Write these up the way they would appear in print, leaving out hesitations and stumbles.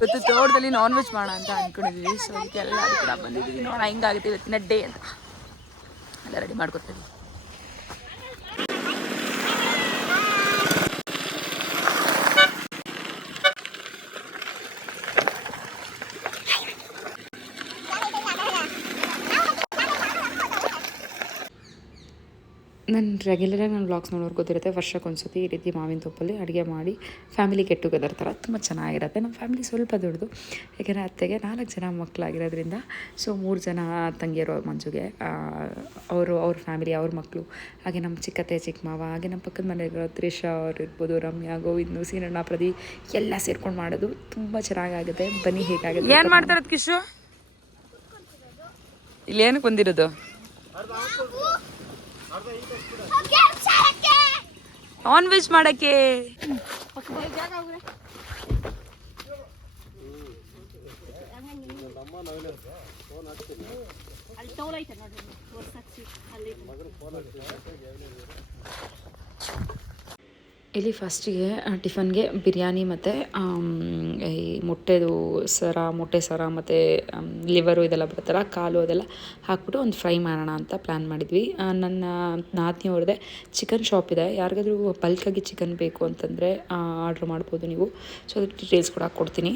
ಇವತ್ತು ತೋಟದಲ್ಲಿ non veg ಮಾಡೋಣ ಅಂತ ಅಂದ್ಕೊಂಡಿದ್ದೀವಿ. ಸೊ ಅದಕ್ಕೆ ಎಲ್ಲರೂ ಕೂಡ ಬಂದಿದ್ದೀವಿ. ನೋಡೋಣ ಹಿಂಗಾಗುತ್ತೆ ಇವತ್ತಿನ ಡೇ ಅಂತ ಎಲ್ಲ ರೆಡಿ ಮಾಡ್ಕೊತೀವಿ. ನಾನು ರೆಗ್ಯುಲರಾಗಿ ನಾನು ವ್ಲಾಗ್ಸ್ ನೋಡೋರು ಗೊತ್ತಿರುತ್ತೆ. ವರ್ಷಕ್ಕೊಂದ್ಸತಿ ಈ ರೀತಿ ಮಾವಿನ ತೊಪ್ಪಲ್ಲಿ ಅಡುಗೆ ಮಾಡಿ ಫ್ಯಾಮಿಲಿ ಗೆಟ್ ಟುಗೆದರ್ ಥರ ತುಂಬ ಚೆನ್ನಾಗಿರುತ್ತೆ. ನಮ್ಮ ಫ್ಯಾಮಿಲಿ ಸ್ವಲ್ಪ ದೊಡ್ಡದು, ಯಾಕೆಂದರೆ ಅತ್ತೆಗೆ 4 ಜನ ಮಕ್ಕಳಾಗಿರೋದ್ರಿಂದ. ಸೊ 3 ಜನ ತಂಗಿಯರು ಮಂಜುಗೆ, ಅವ್ರ ಫ್ಯಾಮಿಲಿ, ಅವ್ರ ಮಕ್ಕಳು, ಹಾಗೆ ನಮ್ಮ ಚಿಕ್ಕತ್ತೆ ಚಿಕ್ಕ ಮಾವ, ಹಾಗೆ ನಮ್ಮ ಪಕ್ಕದ ಮನೆಯಲ್ಲಿರೋ ತ್ರಿಷಾ ಅವ್ರು ಇರ್ಬೋದು, ರಮ್ಯಾ, ಗೋವಿಂದು, ಸೀನಣ್ಣ, ಪ್ರದೀಪ್ ಎಲ್ಲ ಸೇರ್ಕೊಂಡು ಮಾಡೋದು ತುಂಬ ಚೆನ್ನಾಗಾಗುತ್ತೆ. ಬನ್ನಿ ಹೇಗಾಗುತ್ತೆ. ಏನು ಮಾಡ್ತಾರದು ಕಿಶು? ಇಲ್ಲಿ ಏನಕ್ಕೆ ಬಂದಿರೋದು? ನಾನ್ ವೆಜ್ ಮಾಡಕ್ಕೆ. ಇಲ್ಲಿ ಫಸ್ಟಿಗೆ ಟಿಫನ್ಗೆ ಬಿರಿಯಾನಿ ಮತ್ತು ಈ ಮೊಟ್ಟೆ ಸರ ಮತ್ತು ಲಿವರು ಇದೆಲ್ಲ ಬರುತ್ತಲ್ಲ, ಕಾಲು ಅದೆಲ್ಲ ಹಾಕ್ಬಿಟ್ಟು ಒಂದು ಫ್ರೈ ಮಾಡೋಣ ಅಂತ ಪ್ಲ್ಯಾನ್ ಮಾಡಿದ್ವಿ. ನನ್ನ ನಾದಿನಿ ಅವ್ರದ್ದೇ ಚಿಕನ್ ಶಾಪ್ ಇದೆ. ಯಾರಿಗಾದ್ರೂ ಬಲ್ಕಾಗಿ ಚಿಕನ್ ಬೇಕು ಅಂತಂದರೆ ಆರ್ಡ್ರ್ ಮಾಡ್ಬೋದು ನೀವು. ಸೊ ಅದ್ರ ಡೀಟೇಲ್ಸ್ ಕೂಡ ಕೊಡ್ತೀನಿ.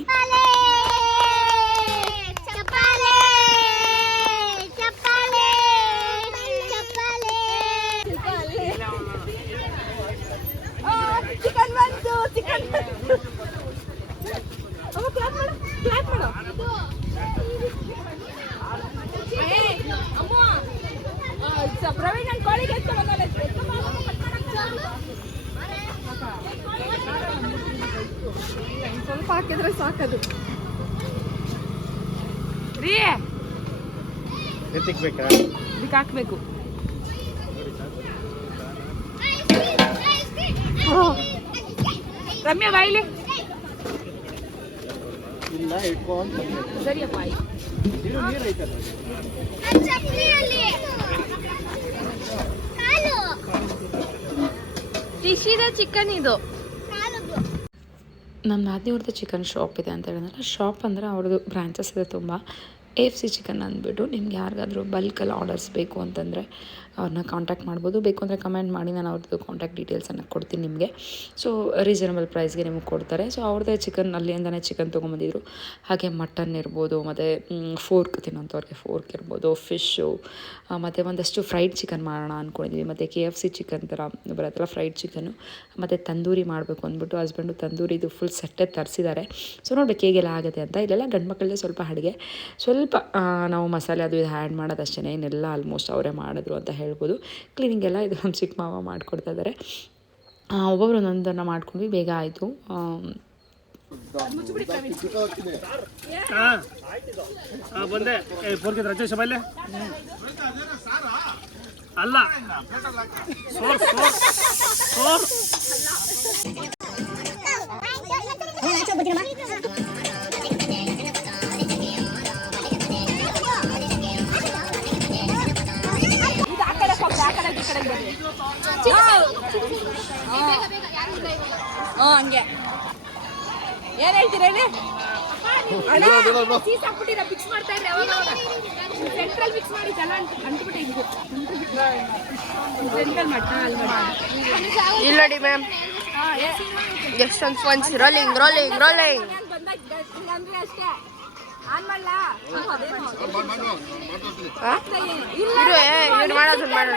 ಸ್ವಲ್ಪ ಹಾಕಿದ್ರೆ ಸಾಕದು. ಇದಕ್ಕೆ ಹಾಕ್ಬೇಕು. ರಮ್ಯಾ ಬಾಯಿಲಿ ಸರಿಯಪ್ಪ. ಚಿಕನ್ ಇದು ನಮ್ಮ ನಾದಿನಿಯವ್ರದ್ದು ಚಿಕನ್ ಶಾಪ್ ಇದೆ ಅಂತ ಹೇಳಿದ್ರೆ, ಶಾಪ್ ಅಂದರೆ ಅವ್ರದ್ದು ಬ್ರಾಂಚಸ್ ಇದೆ ತುಂಬ. AFC ಚಿಕನ್ ಅಂದ್ಬಿಟ್ಟು. ನಿಮ್ಗೆ ಯಾರಿಗಾದ್ರೂ ಬಲ್ಕಲ್ಲಿ ಆರ್ಡರ್ಸ್ ಬೇಕು ಅಂತಂದರೆ ಅವ್ರನ್ನ ಕಾಂಟ್ಯಾಕ್ಟ್ ಮಾಡ್ಬೋದು. ಬೇಕು ಅಂದರೆ ಕಮೆಂಟ್ ಮಾಡಿ, ನಾನು ಅವ್ರದ್ದು ಕಾಂಟ್ಯಾಕ್ಟ್ ಡೀಟೇಲ್ಸನ್ನು ಕೊಡ್ತೀನಿ ನಿಮಗೆ. ಸೊ ರೀಸನಬಲ್ ಪ್ರೈಸ್ಗೆ ನಿಮಗೆ ಕೊಡ್ತಾರೆ. ಸೊ ಅವ್ರದ್ದೇ ಚಿಕನ್, ಅಲ್ಲಿಂದನೇ ಚಿಕನ್ ತೊಗೊಂಬಂದಿದ್ರು. ಹಾಗೆ ಮಟನ್ ಇರ್ಬೋದು, ಮತ್ತು ಫೋರ್ಕ್ ತಿನ್ನೋಂಥವ್ರಿಗೆ ಫೋರ್ಕ್ ಇರ್ಬೋದು, ಫಿಶ್ಶು, ಮತ್ತು ಒಂದಷ್ಟು ಫ್ರೈಡ್ ಚಿಕನ್ ಮಾಡೋಣ ಅಂದ್ಕೊಂಡಿದ್ವಿ. ಮತ್ತು KFC ಚಿಕನ್ ಥರ ಬರುತ್ತಲ್ಲ ಫ್ರೈಡ್ ಚಿಕನ್ನು, ಮತ್ತು ತಂದೂರಿ ಮಾಡಬೇಕು ಅಂದ್ಬಿಟ್ಟು ಹಸ್ಬೆಂಡು ತಂದೂರಿದು ಫುಲ್ ಸೆಟ್ಟೇ ತರಿಸಿದ್ದಾರೆ. ಸೊ ನೋಡ್ಬೇಕು ಹೇಗೆಲ್ಲ ಆಗುತ್ತೆ ಅಂತ. ಇಲ್ಲೆಲ್ಲ ಗಂಡು ಮಕ್ಕಳೇ ಸ್ವಲ್ಪ ಅಡುಗೆ, ಸ್ವಲ್ಪ ನಾವು ಮಸಾಲೆ ಅದು ಇದು ಆ್ಯಡ್ ಮಾಡೋದಷ್ಟೇ, ಇನ್ನೆಲ್ಲ ಆಲ್ಮೋಸ್ಟ್ ಅವರೇ ಮಾಡಿದ್ರು ಅಂತ ಹೇಳ್ಬೋದು. ಕ್ಲೀನಿಂಗ್ ಎಲ್ಲ ಇದು ನಮ್ಮ ಚಿಕ್ಕ ಮಾವ ಮಾಡಿಕೊಡ್ತಾ ಇದ್ದಾರೆ. ಒಬ್ಬೊಬ್ರು ಒಂದೊಂದನ್ನು ಮಾಡ್ಕೊಂಡ್ವಿ, ಬೇಗ ಆಯಿತು. ಅಲ್ಲ ಹಂಗೆ ಏನ್ ಹೇಳ್ತೀರ ಹೇಳಿ? ಫಿಕ್ಸ್ ಮಾಡ್ತಾ ಇದ್ರೆ ಸೆಂಟ್ರಲ್ ಫಿಕ್ಸ್ ಮಾಡಿ ಇಲ್ಲ ನೋಡಿ ಮ್ಯಾಮ್, ಎಷ್ಟೊಂದು ಫೋನ್ಸ್ ರೋಲಿಂಗ್ ರೋಲಿಂಗ್ ರೋಲಿಂಗ್. ಅಷ್ಟೇ ಆನ್ ಮಾಡಲ್ಲ ಇವ್ರು ಮಾಡೋದು ಮಾಡೋಣ.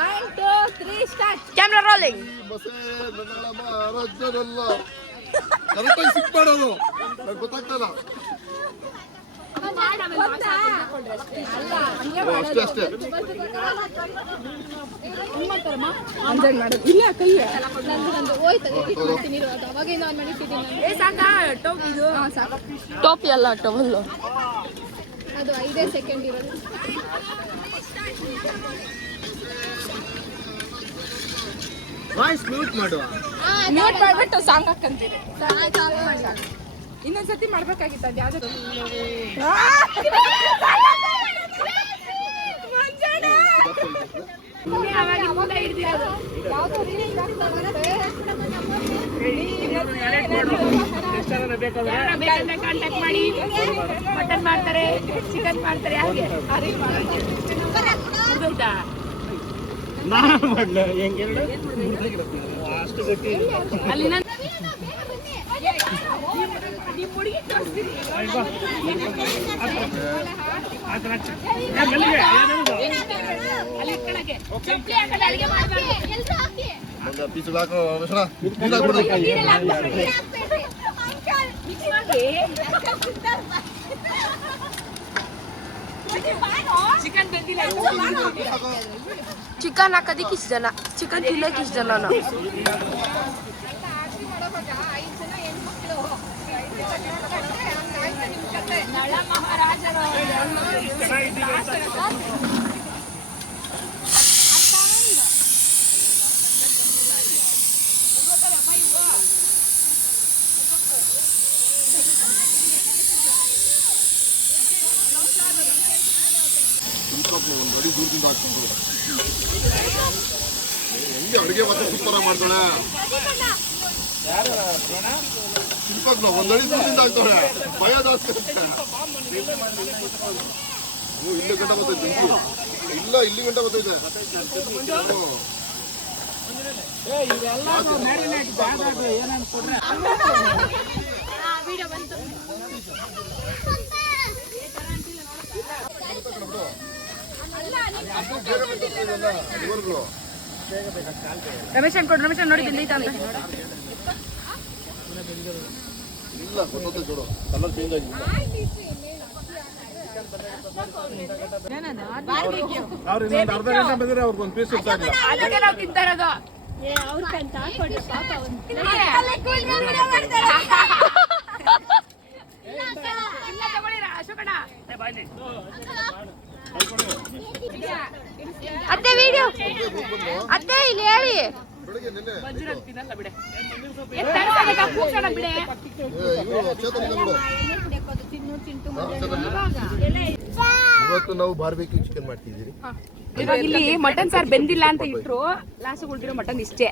1 2 3 ಸ್ಟಾರ್ಟ್. Camera rolling. ಗೊತ್ತಾಗ್ತಲ್ಲ ಇಲ್ಲ ಕೈ ಟೋಪಿ ಅಲ್ಲ ಟವಲ್ಲು, ಅದು 5 ಸೆಕೆಂಡ್ ಇರೋದು. ವಾಯ್ಸ್ ಮ್ಯೂಟ್ ಮಾಡುವ, ಮ್ಯೂಟ್ ಮಾಡ್ಬಿಟ್ಟು ಸಾಂಗ್ ಹಾಕಂತೀರಿ. ಇನ್ನೊಂದ್ಸತಿ ಮಾಡ್ಬೇಕಾಗಿತ್ತು ಅದು ಯಾವ್ದು ಬೇಕಂದ್ರೆ ಕಾಂಟ್ಯಾಕ್ಟ್ ಮಾಡಿ. ಮಟನ್ ಮಾಡ್ತಾರೆ, ಚಿಕನ್ ಮಾಡ್ತಾರೆ. ಹಾಗೆ ಗೊತ್ತಾಯ್ತಾ? ನಾನು ಮಾಡ್ಲ ಹೆಂಗೆ ಅಷ್ಟು ಗಟ್ಟಿ ಅಲ್ಲಿ ಪೀಸುಗಳು ಹಾಕೋ ವಿಶ್ವನ ಚಿಕನ್ ಬೆಂದಿಲ್ಲ. ಚಿಕನ್ ಹಾಕೋದಿಕ್ಕೆ ಇಷ್ಟು ಜನ, ಚಿಕನ್ ತಿನ್ನಕ್ಕೆ ಇಷ್ಟು ಜನ. ಒಂದು ಅಡಿ ದೂರದಿಂದ ಹಾಕ್ಕೊಂಡು ಹೆಂಗೆ ಅಡುಗೆ ಮಾತ್ರ ಸೂಪರಾಗಿ ಮಾಡ್ತಾಳೆ. ಶಿಲ್ಪಕ್ ನಾವು ಒಂದು ಅಡಿ ದೂರದಿಂದ ಹಾಕ್ತಾಳೆ, ಭಯ ಜಾಸ್ತಿ ಇಲ್ಲೇ ಗಂಟ ಬರ್ತೈತೆ ಜಂತು. ಇಲ್ಲ ಇಲ್ಲಿ ಗಂಟ ಬರ್ತೈತೆ. ರಮೇಶ್ ಅನ್ಕೊಂಡು ರಮೇಶ್ ನೋಡಿ ಬಂದೈತ ಅಂತ. ಇಲ್ಲ ಗೊತ್ತೈತೆ ನೋಡು, ಕಲರ್ ಚೇಂಜ್ ಆಗಿದೆ. ಅವ್ರು ಇನ್ನೊಂದು ಅರ್ಧ ಗಂಟೆ ಬಂದ್ರೆ ಅವ್ರಿಗೊಂದು ಪೀಸ್ ಇರ್ತಾ ಇಲ್ಲ. ಅದಕ್ಕೆ ನಾವು ತಿಂತಾ ಇರೋದು. ಅತ್ತೆ ವಿಡಿಯೋ ಅತ್ತೆ ಇಲ್ಲಿ ಹೇಳಿ. ಬೆಳಿಗ್ಗೆ ನೆನ್ನೆ ತಿನ್ನಲ್ಲ ಬಿಡೆ. ಬಿಡೆ ಇವತ್ತು ನಾವು ಬಾರ್ಬೇಕ್ಯೂ ಚಿಕನ್ ಮಾಡ್ತಿದ್ದೀರಿ. ಇವಾಗ ಇಲ್ಲಿ ಮಟನ್ ಸಾರ್ ಬೆಂದಿಲ್ಲ ಅಂತ ಇಟ್ರು, ಲಾಸ್ಟ್ ಉಳಿದಿರೋ ಮಟನ್ ಇಷ್ಟೇ.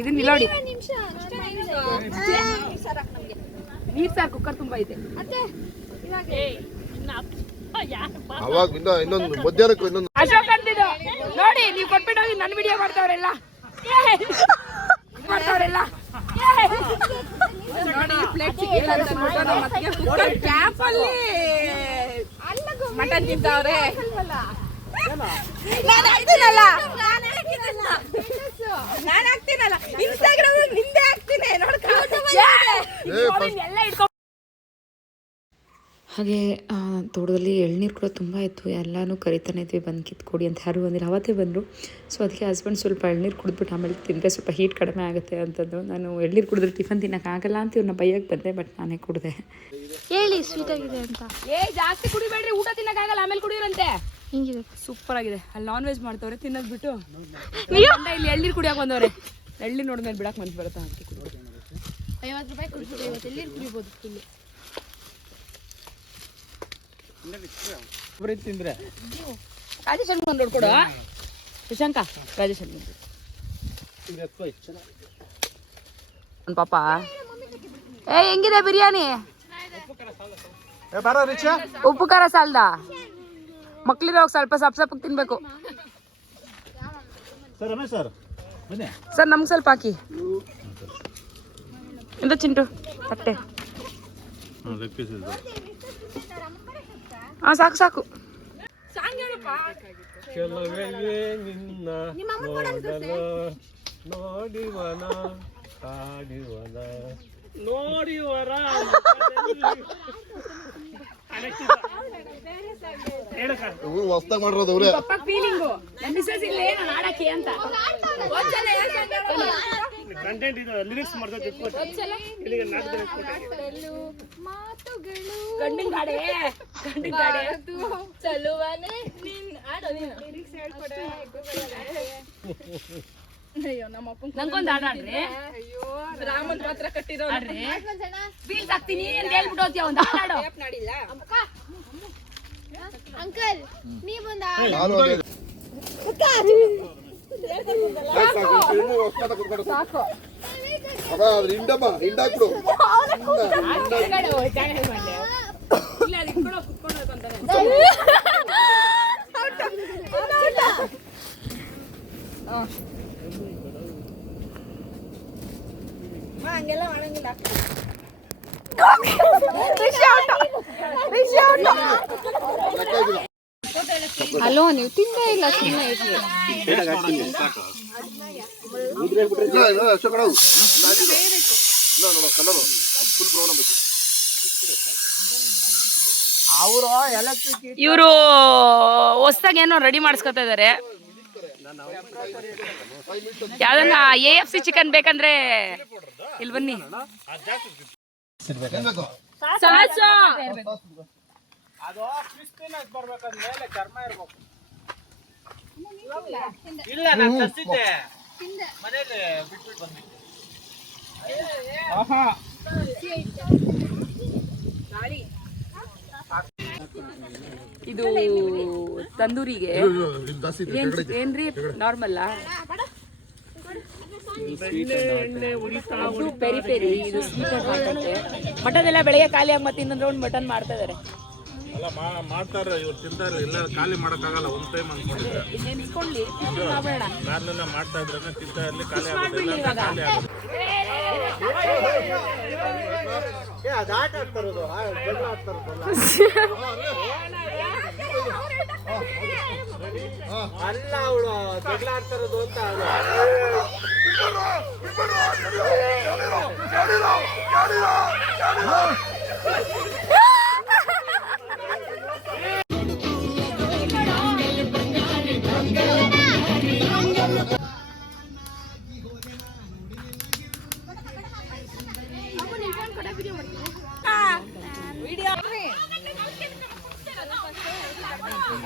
ಇದನ್ನ ನೋಡಿ, ನೀರ್ ಸಾರ್ ಕುಕ್ಕರ್ ತುಂಬಾ ಇದೆ. ಅವಾಗ ಇನ್ನೊಂದು ಮಧ್ಯಾಹ್ನಕ್ಕೆ ಇನ್ನೊಂದು ಅಶೋಕ್ ಅಂತಿದ್ದು ನೋಡಿ, ನೀವು ಕೊಟ್ಬಿಟ್ಟು ಹೋಗಿ ನನ್ನ ವಿಡಿಯೋ ಮಾಡ್ತಾವ್ರೆಲ್ಲ ಮಾಡ್ತಾವ್ರೆಲ್ಲ ನೋಡಿ. ಪ್ಲೇಟ್ ಸಿಕ್ಕಿಲ್ಲ ಅಂತ ಕ್ಯಾಂಪಲ್ಲಿ ಮಟನ್ ತಿಂತಾವ್ರೆ. ನಾನು ಹಾಕ್ತೀನಲ್ಲ ಇನ್ಸ್ಟಾಗ್ರಾಮ್ ನಿಂದೆ ಹಾಕ್ತೀನಿ ಎಲ್ಲ ಇಟ್ಕೊ. ಹಾಗೆ ತೋಟದಲ್ಲಿ ಎಳ್ನೀರು ಕೂಡ ತುಂಬ ಇತ್ತು. ಎಲ್ಲನೂ ಕರಿತಾನೆ ಇದ್ವಿ, ಬಂದು ಕಿತ್ಕೊಡಿ ಅಂತ. ಯಾರು ಬಂದಿಲ್ಲ, ಅವತ್ತೇ ಬಂದರು. ಸೊ ಅದಕ್ಕೆ ಹಸ್ಬೆಂಡ್ ಸ್ವಲ್ಪ ಎಳ್ನೀರು ಕುಡಿದ್ಬಿಟ್ಟು ಆಮೇಲೆ ತಿಂದರೆ ಸ್ವಲ್ಪ ಹೀಟ್ ಕಡಿಮೆ ಆಗುತ್ತೆ ಅಂತಂದು. ನಾನು ಎಳ್ನೀರು ಕುಡಿದ್ರೆ ಟಿಫನ್ ತಿನ್ನೋಕ್ಕಾಗಲ್ಲ ಅಂತ ಇವ್ರನ್ನ ಬೈಯಕ್ಕೆ ಬಂದೆ, ಬಟ್ ನಾನೇ ಕುಡಿದೆ. ಹೇಳಿ ಸ್ವೀಟ್ ಆಗಿದೆ ಅಂತ. ಜಾಸ್ತಿ ಕುಡಿಬೇಡ್ರಿ, ಊಟ ತಿನ್ನಕ್ಕಾಗಲ್ಲ, ಆಮೇಲೆ ಕುಡಿಯೋರಂತೆ. ಹಿಂಗಿದೆ, ಸೂಪರ್ ಆಗಿದೆ. ಅಲ್ಲಿ ನಾನ್ ವೆಜ್ ಮಾಡ್ತವ್ರೆ, ತಿನ್ನೋದು ಬಿಟ್ಟು ಇಲ್ಲಿ ಎಳ್ನೀರು ಕುಡಿಯೋಕೆ ಬಂದವ್ರೆ. ಎಳ್ನೀರು ನೋಡಿದ್ಮೇಲೆ ಬಿಡಕ್ಕೆ ಮನ್ಸು ಬರುತ್ತೆ. 50 ರೂಪಾಯಿ ಕುಡಿದ್ಬಿಟ್ಟು 50 ಎಲ್ಲಿ ಕುಡಿಬೋದು ಇಲ್ಲಿ. ತಿಂದ್ರೆ ರಾಜೇಶ್ ಒಂದು ನೋಡ್ಕೊಡು ಶಶಾಂಕ. ರಾಜೇಶ್ ಪಾಪ ಹೆಂಗಿದೆ ಬಿರಿಯಾನಿ? ಉಪ್ಪು ಖಾರ ಸಾಲ್ದ? ಮಕ್ಳಿರೋ ಸ್ವಲ್ಪ ಸಪ್ ತಿನ್ಬೇಕು ಸರ್. ನಮ್ಗೆ ಸ್ವಲ್ಪ ಹಾಕಿ ಇಂದ ಚಿಂಟು ತಟ್ಟೆ. ಹಾಂ ಸಾಕು ಸಾಕು. ಹೊಸ್ತಾಗ ಮಾಡಿರೋದು ಅವ್ರೆ. ಫೀಲಿಂಗು ಮಿಸಸ್ ಇಲ್ಲೇ ನಾನು ಆಡಕ್ಕೆ ಅಂತ ಕಂಟೆಂಟ್ ಇದು ಲಿರಿಕ್ಸ್ ಮಾಡ್ತಾ ಗಂಡಿನ ಗಾಡೆ ಚಲುವನೆ ನಂಗೊಂದು ಆಡ್ರಿ. ರಾಮನ್ ಮಾತ್ರ ಕಟ್ಟಿರೋ ಬೀಳ್ಸ್ ಹಾಕ್ತೀನಿ ಅಂತ ಹೇಳ್ಬಿಟ್ಟು ಹೋಗ್ತೀಯ ಒಂದು ಹಾಡು. ಅಂಕಲ್ ನೀವೊಂದು ಸಾಕು ಅವ ಅದ್ರ ಹಿಂಡಮ್ಮ ಹಿಂಡಾಕ್ಬಿಡು ಹಂಗೆಲ್ಲ ಮಾಡಂಗಿಲ್ಲ. ಹಲೋ ನೀವು ತಿಂದೇ ಇಲ್ಲ ಸುಮ್ಮನೆ ಇರ್ಲಿ. ಇವರು ಹೊಸ್ದಾಗಿ ಏನೋ ರೆಡಿ ಮಾಡಿಸ್ಕೊತಾ ಇದಾರೆ. ಯಾವ್ದನ್ನ AFC ಚಿಕನ್ ಬೇಕಂದ್ರೆ ಇಲ್ಲಿ ಬನ್ನಿ. ಸಾಸು ಅದು ಕ್ರಿಸ್ಪಿನೆಸ್ ಬರ್ಬೇಕಂದ್ರೆ ಮೇಲೆ ಚರ್ಮ ಇರಬೇಕು. ಇಲ್ಲ ನಾನು ತರಿಸಿದ್ದೆ ಮನೆಯಲ್ಲಿ ಬಿಟ್ಬಿಟ್ಟು ಬಂದಿದ್ದೆ. ಆಹಾ ಇದು ತಂದೂರಿಗೆ ಏನ್ರಿ ನಾರ್ಮಲ್ ಪೆರಿ ಪೆರಿ ಇದು ಸ್ವೀಟ್ ಮಾಡ್ತಾರೆ. ಮಟನ್ ಎಲ್ಲ ಬೆಳಗ್ಗೆ ಖಾಲಿ ಆಗಿ ಮತ್ತೆ ಇನ್ನೊಂದು ರೌಂಡ್ ಮಟನ್ ಮಾಡ್ತಾ ಇದಾರೆ. ಅಲ್ಲ ಮಾಡ್ತಾರೆ ಇವ್ರು ತಿಂತಾರೆ ಎಲ್ಲ ಖಾಲಿ ಮಾಡೋಕ್ಕಾಗಲ್ಲ. ಒಂದು ಟೈಮ್ ಅನ್ಕೊಂಡಿದ್ರೆ ಇನ್ನೇನು ಇಟ್ಕೊಳ್ಳಿ ನಾನೆಲ್ಲ ಮಾಡ್ತಾ ಇದ್ರೆ ತಿಂತಾ ಇರಲಿ ಖಾಲಿ ಆಗೋದಿಲ್ಲ ಖಾಲಿ ಆಗೋದು. ಅಲ್ಲ ಅವಳು ಜಗಳ ಆಡ್ತಾರದು ಅಂತ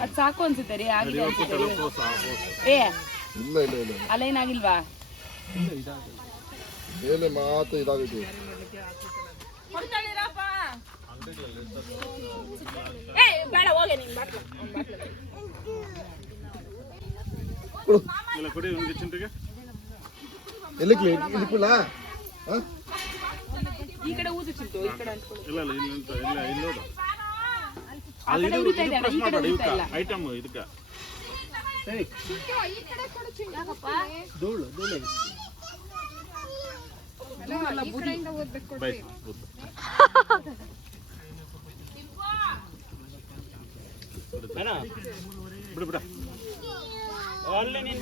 ಅದು ಸಾಕು ಅನ್ಸುತ್ತೆ ರೀ. ಆಗಿದೆ ಏ ಇಲ್ಲ ಇಲ್ಲ ಇಲ್ಲ ಅಲ್ಲೇನಾಗಿಲ್ವಾ? ಮೇಲೆ ಮಾತ್ರ ಇದಾಗೈತಿ. ಇಲ್ಲ ಕೊಡಿ ಒಂದು ಚಿಂತೆಗೆ ಎಲ್ಲಿಕ್ಲಿ ಇಲ್ಲಿಕ್ಕಿಲ್ಲ ಈ ಕಡೆ ಊದು ಚಿಂತು ಈ ಕಡೆ ಅನ್ಕೊಳ್ಳಿ. ಇಲ್ಲ ಇಲ್ಲ ಇಲ್ಲಿ ಅಂತ ಇಲ್ಲ ಇಲ್ಲೋದು ಅದು ಇದು ಪ್ರೆಸ್ ಮಾಡಿ ಇದಕ್ಕೆ ಐಟಮ್ ಇದಕ್ಕೆ ಧೂಳು ಬೈ ಬಿಡು ಬಿಡ ಅಲ್ಲಿ ನೀನ್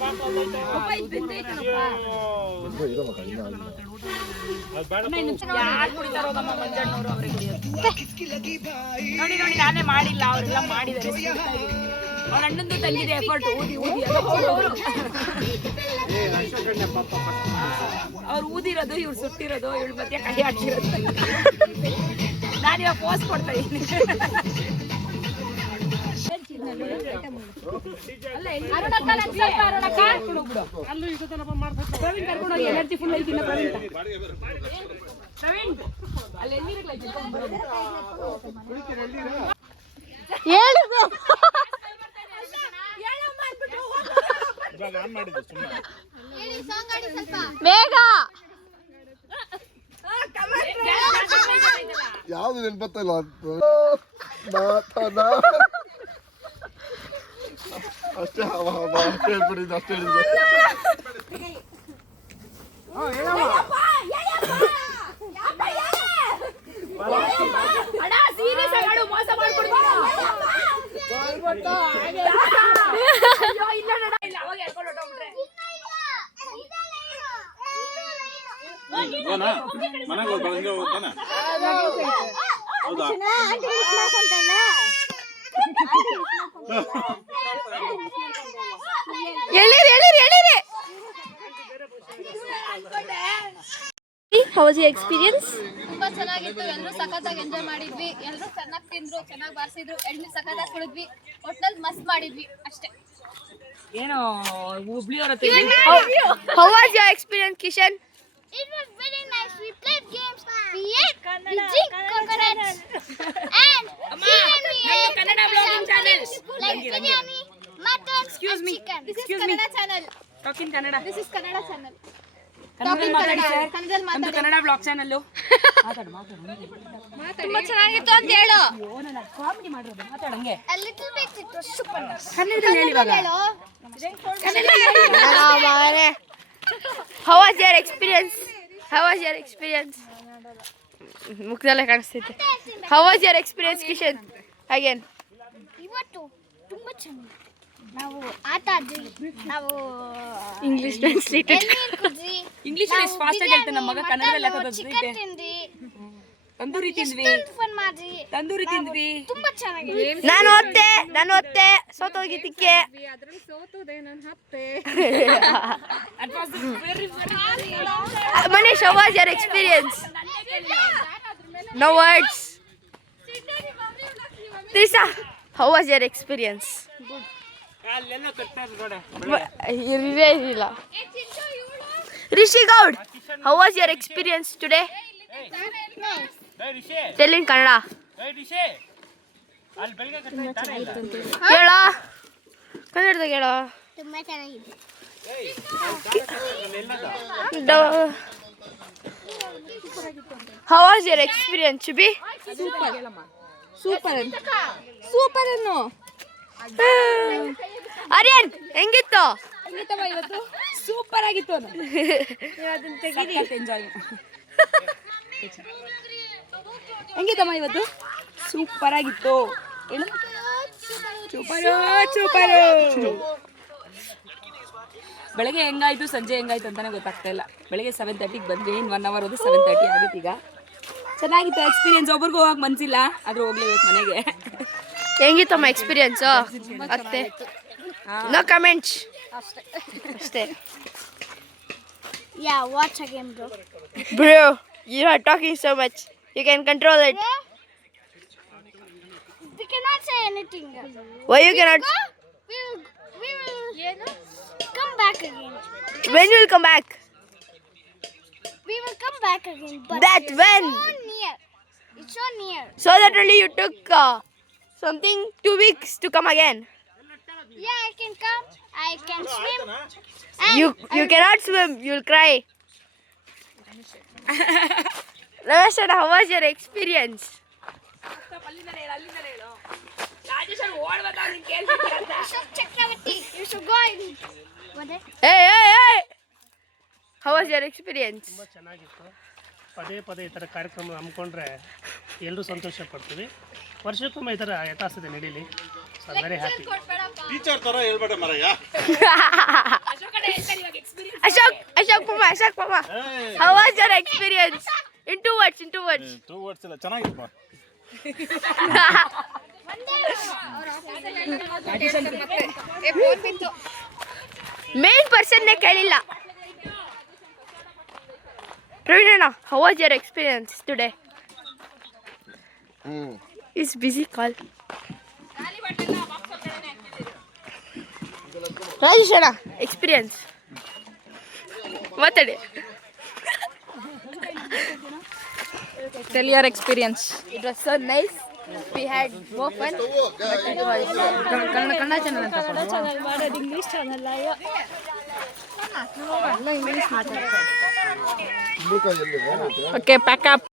ನೋಡಿ ನೋಡಿ ನಾನೇ ಮಾಡಿಲ್ಲ, ಅವರೆಲ್ಲ ಮಾಡಿದ್ದಾರೆ. ಅವ್ರ ಅಣ್ಣಂದು ತಂಗಿದೆ ಎಫರ್ಟ್ ಊದಿ ಊದಿ ಅವ್ರು ಊದಿರೋದು ಇವ್ರು ಸುಟ್ಟಿರೋದು ಇವಳ ಮಧ್ಯೆ ಕೈ ಹಾಕಿರೋದು. ನಾನಿವಾಗ ಪೋಸ್ ಕೊಡ್ತಾ ಇದ್ದೀನಿ. ಎನರ್ಜಿ ಫುಲ್ ಐತಿ ಯಾವ್ದು ನೆನ್ಪತ್ತಲ್ಲ ಅಷ್ಟೇ ಅಷ್ಟೇ ಹೇಳ್ಬಿಟ್ಟಿದ್ದೆ ಅಷ್ಟೇ ಹೇಳಿದ್ದೆ. ಮನೆಗೆ ಹೋಗ್ಬಂಗೆ ಹೋಗ್ತಾನೆ. ಹೌದಾ How was your experience? ತುಂಬಾ ಚೆನ್ನಾಗಿತ್ತು. ಎಲ್ಲರೂ ಸಖತ್ತಾಗಿ ಎಂಜಾಯ್ ಮಾಡಿದ್ವಿ. ಎಲ್ಲರೂ ಚೆನ್ನಾಗಿ ತಿಂದ್ರು, ಚೆನ್ನಾಗಿ ಬಾರಿಸಿದ್ರು, ಎಣ್ಣೆ ಸಖತ್ತಾಗಿ ಕುಡಿದ್ವಿ. ಒಟ್ನಲ್ಲಿ ಮಸ್ತ್ ಮಾಡಿದ್ವಿ ಅಷ್ಟೇ. ಏನೋ ಹುಬ್ಳಿಯವರ How was your experience, Kishan? It was very nice. We played games. We ate. We drank coconuts. And Kannada vlogging channel. like biryani, mutton, and chicken. This is Kannada channel. Talk in Kannada. This is Kannada channel. ನಮ್ದು Kannada blog channel. ತುಂಬಾ ಚೆನ್ನಾಗಿತ್ತು ಅಂತ ಹೇಳು. Comedy ಮಾಡಿರೋದು ಮಾತಾಡಂಗೆ A little bit it was super nice. ಕನ್ನಡದಲ್ಲಿ ಹೇಳಿ ಇವಾಗ. How was your experience? How was your experience? ಮುಖದಲ್ಲೇ ಕಾಣಿಸ್ತೈತೆ. How was your experience, Kishan? Again. ಇವತ್ತು ತುಂಬಾ ಚೆನ್ನಾಗಿತ್ತು. ನಾವು ಆಟ ಆದ್ವಿ, ನಾವು English translated. ಎಳ್ನೀರು ಕುಡ್ದ್ವಿ, ಇಂಗ್ಲಿಷ್ ಅಲ್ಲಿ ಫಾಸ್ಟ್ ಆಗಿ ಹೇಳ್ತಾನೆ ನಮ್ಮ ಮಗ, ಕನ್ನಡದಲ್ಲಿ ಹಾಕೋದು ಚಿಕನ್ ತಿಂದ್ವಿ, ತಂದೂರಿ ತಿಂದ್ವಿ, ಫನ್ ಮಾಡಿದ್ವಿ, ತಂದೂರಿ ತಿಂದ್ವಿ. ತುಂಬಾ ಚೆನ್ನಾಗಿದೆ. ನಾನು ಓದ್ತೆ ಸೋತೋಗಿದ್ದಕ್ಕೆ. Manish, how was your experience? No words. Trisha, how was your experience? ಅಲ್ಲೆಲ್ಲ ಕಟ್ತಾರೆ ನೋಡ. ಇರಲೇ ಇಲ್ಲ. Rishi Gaud, how was your experience today? ಏ ರಿಷಿ, Tell in Kannada. ಏ ರಿಷಿ, ಅಲ್ಲಿ ಬೆಳಗ್ಗೆ ಕಟ್ತಾರೆ ತಾನೇ ಇಲ್ಲ. ಹೇಳ ಕನ್ನಡದಾಗ ಹೇಳ. ತುಂಬಾ ಚೆನ್ನಾಗಿದೆ. How was your experience, Chubi? Super ಅನ್ನು ಆರ್ಯನ್ ಹೆಂಗಿತ್ತು? ಇವತ್ತು ಸೂಪರ್ ಆಗಿತ್ತು. ಎಂಜಾಯ್. ಹೆಂಗಿತ್ತಮ್ಮ ಇವತ್ತು? ಸೂಪರ್ ಆಗಿತ್ತು. ಹೇಳು. ಸೂಪರು. ಬೆಳಗ್ಗೆ ಹೆಂಗಾಯ್ತು ಸಂಜೆ ಹೆಂಗಾಯ್ತು ಅಂತಾನೆ ಗೊತ್ತಾಗ್ತಾ ಇಲ್ಲ. ಬೆಳಗ್ಗೆ 7:30ಗೆ ಬಂದ್ವಿ, ಇನ್ನು 1 hour ಹೋದ್ರೆ 7:30 ಆಗುತ್ತೆ. ಈಗ ಚೆನ್ನಾಗಿತ್ತು ಎಕ್ಸ್ಪೀರಿಯನ್ಸ್. ಒಬ್ರಿಗೂ ಹೋಗಕ್ಕೆ ಮನ್ಸಿಲ್ಲ, ಆದ್ರೂ ಹೋಗ್ಲೇಬೇಕು ಮನೆಗೆ. ಹೆಂಗಿತ್ತಮ್ಮ ಎಕ್ಸ್ಪೀರಿಯನ್ಸ್? ಅಷ್ಟೇ. No comments. ಅಷ್ಟೇ. Yeah, watch again, bro. Bro, you are talking so much. You can control it. We cannot say anything. Why you cannot? We will come back again. When you will come back? We will come back again. But That it's when? so near. It's so near. So that only you took something 2 weeks to come again. Yeah, I can come. I can swim. You cannot swim. You'll cry. Raveshana, how was your experience? Ashok Chakravarti, you should go and what? Hey! How was your experience? ತುಂಬ ಚೆನ್ನಾಗಿತ್ತು. ಪದೇ ಈ ಥರ ಕಾರ್ಯಕ್ರಮ ಹಮ್ಮಿಕೊಂಡ್ರೆ ಎಲ್ಲರೂ ಸಂತೋಷ ಪಡ್ತೀವಿ. ವರ್ಷಕ್ಕೊಮ್ಮೆ ಈ ಥರ ಯಥಾಸ್ಥಿತಿ ನಡೀಲಿ. So very happy. ಟೀಚರ್ ತರ ಹೇಳ್ಬೇಡ ಮರಯ್ಯ. Ashok Mama. How was your experience? In 2 words. 2 words ಇಲ್ಲ, ಚೆನ್ನಾಗಿತ್ತು. ಮೇನ್ ಪರ್ಸನ್ನೇ ಕೇಳಿಲ್ಲ. Pravina, how was your experience today? It's busy call. Rajeshana, experience. Mathadi. Tell your experience. It was so nice. We had more fun. Kannada channel ಅಂತ ಮಾಡೋದು English channel ಅಯ್ಯೋ English ಮಾತಾಡ್ತಾರೆ. ಎಲ್ಲಿ okay pack up.